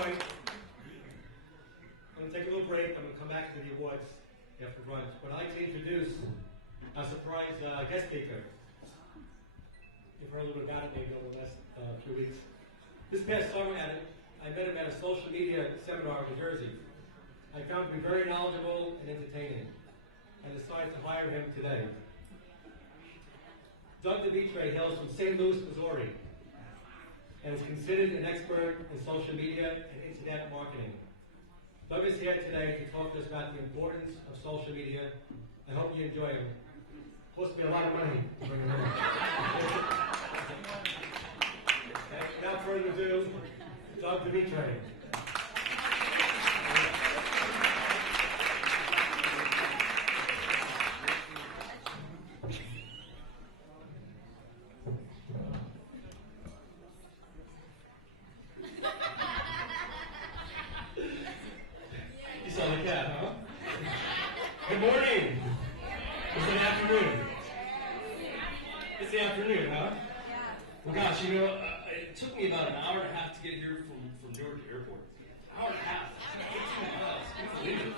point. I'm going to take a little break. I'm going to come back to the awards after lunch. But I'd like to introduce our surprise guest speaker. You've heard a little bit about it maybe over the last few weeks. This past summer, I met him at a social media seminar in New Jersey. I found him to be very knowledgeable and entertaining. I decided to hire him today. Doug DeVitre hails from St. Louis, Missouri, and is considered an expert in social media and internet marketing. Doug is here today to talk to us about the importance of social media. I hope you enjoy him. Cost me a lot of money to bring him in. Without further ado, Doug DeVitre. Good morning. It's an afternoon. It's the afternoon, huh? Well, gosh, it took me about an hour and a half to get here from Newark Airport. An hour and a half. 18 miles.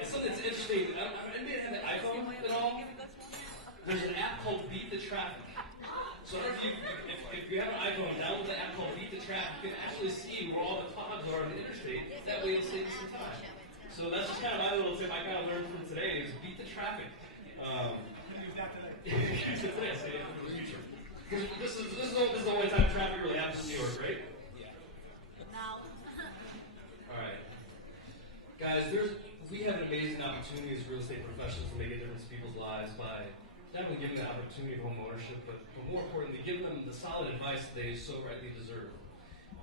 It's something that's interesting. Anybody have an iPhone at all? There's an app called Beat the Traffic. So if you have an iPhone, download the app called Beat the Traffic. You can actually see where all the clouds are on the interstate. That way it'll save you some time. So that's just kind of my little tip I kind of learned from today is beat the traffic. Use that today. Use it today, say it for the future. Because this is the only time traffic really happens in New York, right? Yeah. No. All right. Guys, we have an amazing opportunity as real estate professionals to make a difference in people's lives by not only giving them the opportunity of home ownership, but more importantly, giving them the solid advice that they so rightly deserve.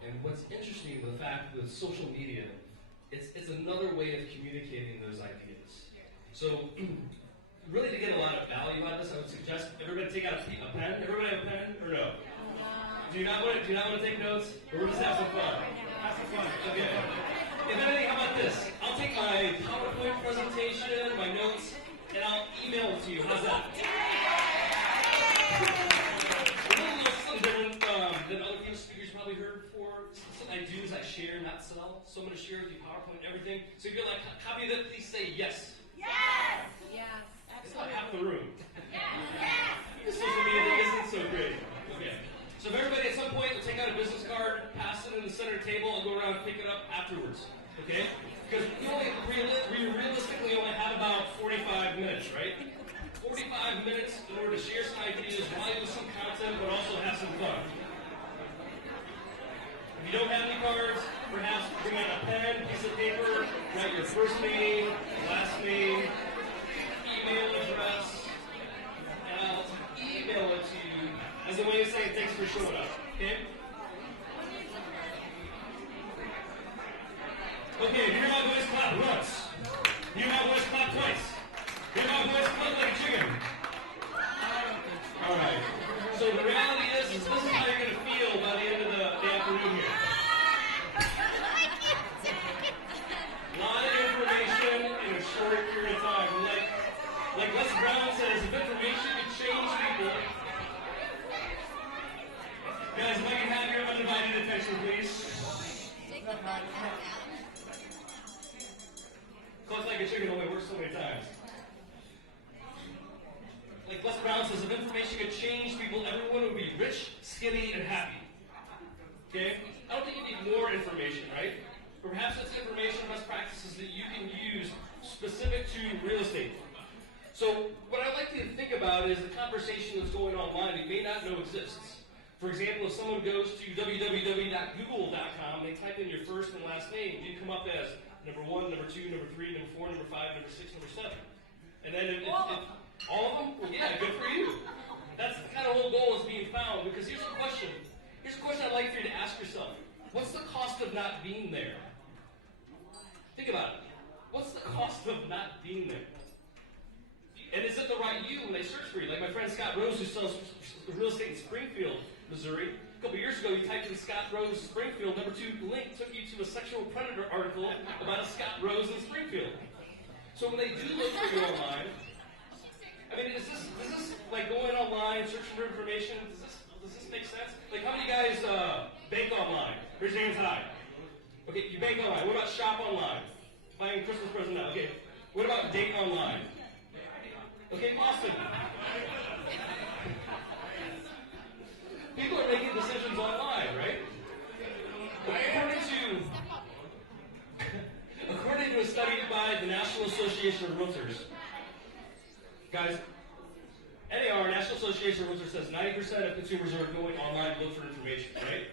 And what's interesting, the fact with social media, it's another way of communicating those ideas. So, really to get a lot of value out of this, I would suggest everybody take out a pen. Everybody have a pen or no? Do you not want to take notes? Or we'll just have some fun? Have some fun. Okay. If anything, how about this? I'll take my PowerPoint presentation, my notes, and I'll email it to you. How's that? A little something different than other people speakers probably heard before. Something I do is I share, not sell. So I'm going to share with you PowerPoint and everything. So if you're like, copy that, please say yes. Yes! Yes. It's about half the room. Yes! Yes! This social media isn't so great. Okay. So if everybody at some point will take out a business card, pass it in the center table, and go around and pick it up afterwards. Okay? Because we realistically only have about 45 minutes, right? 45 minutes in order to share some ideas, value some content, but also have some fun. If you don't have any cards, perhaps bring out a pen, piece of paper, write your first name, last name, email address, and I'll email it to you as a way of saying thanks for showing up. Okay? Okay, if you're not voice clap once. You're not voice clap twice. You're not voice clap like a chicken. All right. So the reality is this is how you're going to feel by the end of the afternoon here. A lot of information in a short period of time. Like Les Brown says, if information can change people. Guys, if I can have your undivided attention, please. Close like a chicken only works so many times. Like Les Brown says, if information could change people, everyone would be rich, skinny, and happy. Okay? I don't think you need more information, right? Perhaps it's information, best practices that you can use specific to real estate. So what I like to think about is the conversation that's going online that you may not know exists. For example, if someone goes to www.google.com, they type in your first and last name, you come up as number 1, number 2, number 3, number 4, number 5, number 6, number 7. And then if all of them? Well, yeah, good for you. That's the kind of whole goal is being found, because here's a question. Here's a question I'd like for you to ask yourself. What's the cost of not being there? Think about it. What's the cost of not being there? And is it the right you when they search for you? Like my friend Scott Rose, who sells real estate in Springfield, Missouri. A couple years ago, you typed in Scott Rose Springfield, number 2 link took you to a sexual predator article about a Scott Rose in Springfield. So when they do look for you online, I mean, is this like going online, searching for information? Does this make sense? Like, how many guys bank online? Raise your hands high. Okay, you bank online. What about shop online? Buying a Christmas present now. Okay. What about date online? Okay, Boston. People are making decisions online, right? According to a study by the National Association of Realtors, guys, NAR, National Association of Realtors, says 90% of consumers are going online to look for information, right?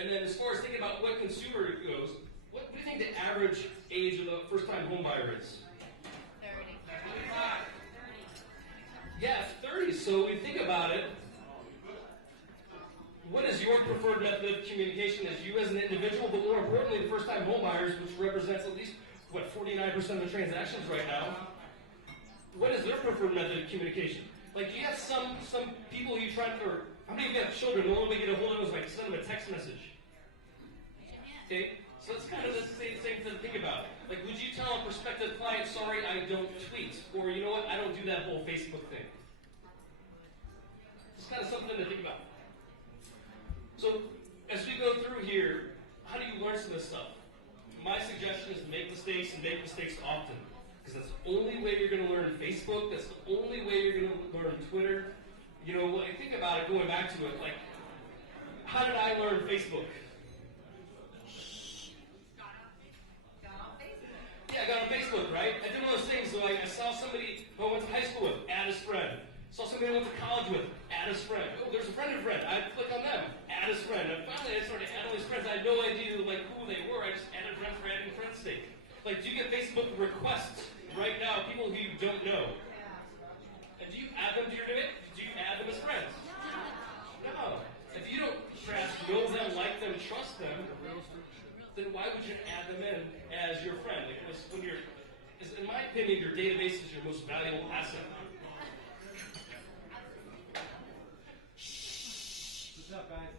And then as far as thinking about what consumer goes, what do you think the average age of the first-time home buyer is? 30. Yeah, 30. So when you think about it, what is your preferred method of communication as you as an individual, but more importantly, the first-time home buyers, which represents at least, 49% of the transactions right now, what is their preferred method of communication? Like, do you have some people you try to, or how many of you have children, the only way to get a hold of them is like send them a text message? Okay? So that's kind of the same thing to think about. Like, would you tell a prospective client, sorry, I don't tweet, or you know what, I don't do that whole Facebook thing? It's kind of something to think about. So, as we go through here, how do you learn some of this stuff? My suggestion is make mistakes and make mistakes often. Because that's the only way you're going to learn Facebook. That's the only way you're going to learn Twitter. You know, when I think about it, going back to it, like, how did I learn Facebook? Yeah, I got on Facebook, right? I did one of those things, so I saw somebody who I went to high school with, add his friend. Saw somebody I went to college with, add his friend. Oh, there's a friend of a friend. I click on them, add his friend. And finally, I started adding all these friends. I had no idea like who they were. I just added friends for adding friends' sake. Like, do you get Facebook requests right now, people who you don't know? And do you add them to your debate? Do you add them as friends? No. If you don't perhaps know them, like them, trust them, then why would you add them in as your friend? Like, when you're, in my opinion, your database is your most valuable asset. What's up, guys?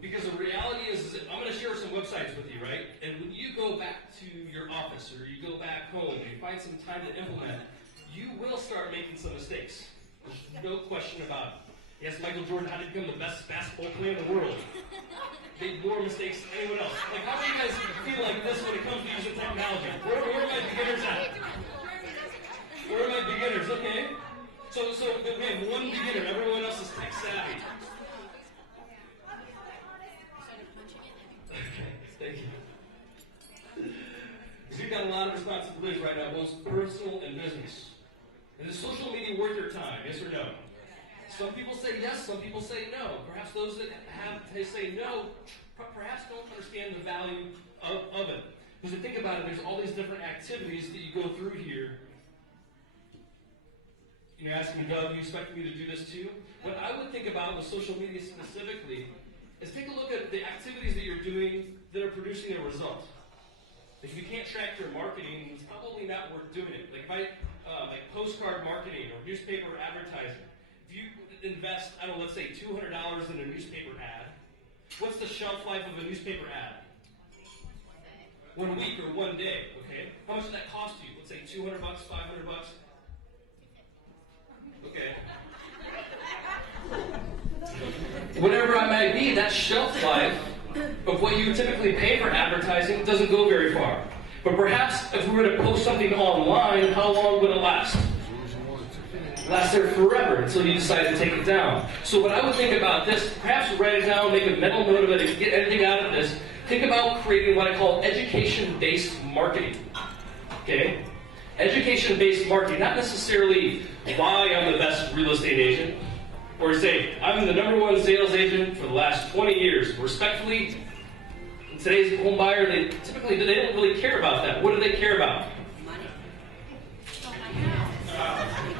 Because the reality is I'm going to share some websites with you, right? And when you go back to your office or you go back home and you find some time to implement, you will start making some mistakes. There's no question about it. Yes, Michael Jordan had to become the best basketball player in the world. Made more mistakes than anyone else. Like, how do you guys feel like this when it comes to using technology? Where are my beginners at? Where are my beginners? Okay. So we have one beginner. Everyone else is tech savvy. Okay, thank you. Because you've got a lot of responsibilities right now, both personal and business. And does social media worth your time? Yes or no? Some people say yes, some people say no. Perhaps those that say no, perhaps don't understand the value of it. Because if you think about it, there's all these different activities that you go through here. You're asking me, Doug, you expect me to do this too? What I would think about with social media specifically is take a look at the activities that you're doing that are producing a result. If you can't track your marketing, it's probably not worth doing it. Like if like postcard marketing or newspaper advertising. If you invest, I don't know, let's say $200 in a newspaper ad, what's the shelf life of a newspaper ad? 1 week or 1 day, okay? How much does that cost you? Let's say $200, $500? Okay. Whatever I might be, that shelf life of what you typically pay for advertising doesn't go very far. But perhaps if we were to post something online, how long would it last? Last there forever until you decide to take it down. So what I would think about this, perhaps write it down, make a mental note of it, if you get anything out of this, think about creating what I call education-based marketing. Okay? Education-based marketing, not necessarily why I'm the best real estate agent, or say, I'm the #1 sales agent for the last 20 years. Respectfully, today's home buyer, they don't really care about that. What do they care about?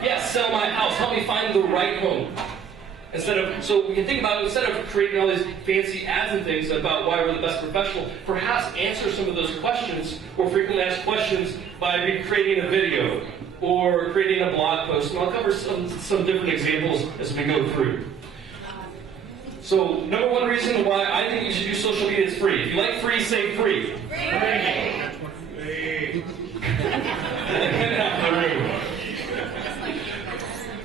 Yes, sell my house. Help me find the right home. So we can think about, instead of creating all these fancy ads and things about why we're the best professional, perhaps answer some of those questions or frequently asked questions by creating a video or creating a blog post. And I'll cover some different examples as we go through. So, #1 reason why I think you should use social media is free. If you like free, say free. Free.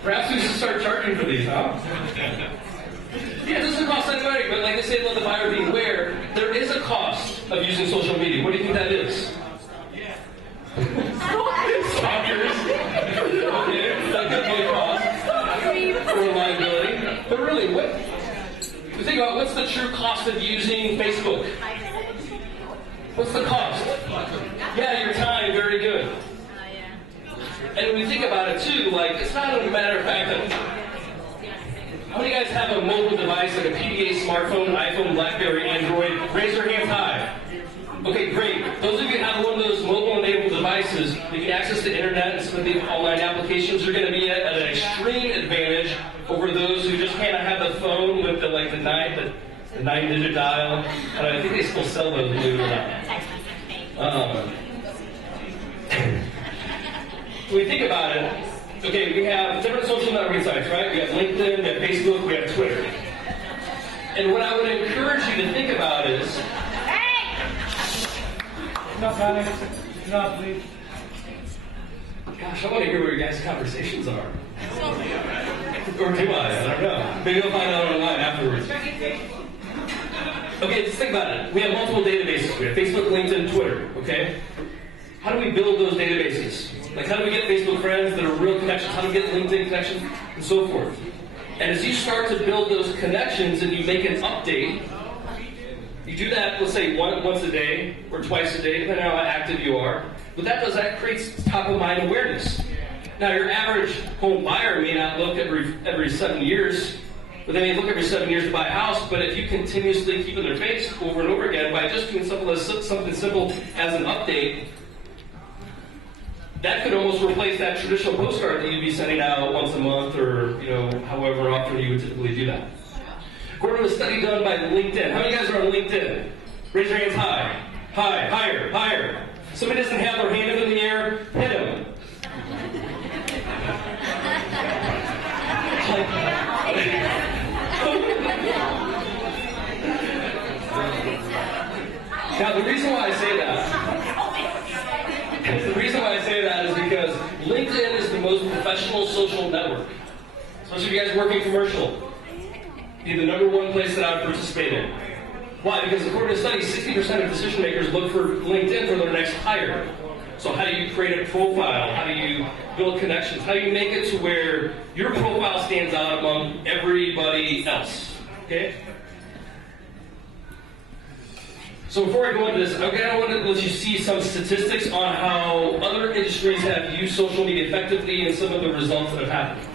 Perhaps we should start charging for these, huh? Yeah, it doesn't cost any money, but like they say, let the buyer be aware, there is a cost of using social media. What do you think that is? Stalkers. Okay, that could be a cost. Or a liability. But really, you think about what's the true cost of using Facebook? What's the cost? Yeah, your time, very good. And when you think about it too, like, it's not a matter of fact that how many guys have a mobile device like a PDA smartphone, iPhone, BlackBerry, Android? Raise your hands high. Okay, great. Those of you who have one of those mobile-enabled devices, you can access the internet and some of the online applications are going to be at an extreme advantage over those who just kind of have the phone with the 9-digit dial. And I think they still sell those, believe it or not. When we think about it, okay, we have different social networking sites, right? We have LinkedIn, we have Facebook, we have Twitter. And what I would encourage you to think about is... Not panic. Not please. Gosh, I want to hear what your guys' conversations are. Or do I? I don't know. Maybe I'll find out online afterwards. Okay, just think about it. We have multiple databases. We have Facebook, LinkedIn, Twitter, okay? How do we build those databases? Like, how do we get Facebook friends that are real connections? How do we get LinkedIn connections? And so forth. And as you start to build those connections and you make an update, you do that, let's say, once a day or twice a day, depending on how active you are. What that does, that creates top-of-mind awareness. Now, your average home buyer may not look every 7 years, but they may look every 7 years to buy a house. But if you continuously keep in their face over and over again by just doing something simple as an update, that could almost replace that traditional postcard that you'd be sending out once a month or, however often you would typically do that. According to a study done by LinkedIn, how many guys are on LinkedIn? Raise your hands high. High, higher, higher. Somebody doesn't have their hand up in the air, hit them. Now, the reason why I say that is because LinkedIn is the most professional social network. Especially if you guys work in commercial. Be the number one place that I would participate in. Why? Because according to studies, 60% of decision makers look for LinkedIn for their next hire. So how do you create a profile? How do you build connections? How do you make it to where your profile stands out among everybody else? Okay? So before I go into this, I want to let you see some statistics on how other industries have used social media effectively and some of the results that have happened.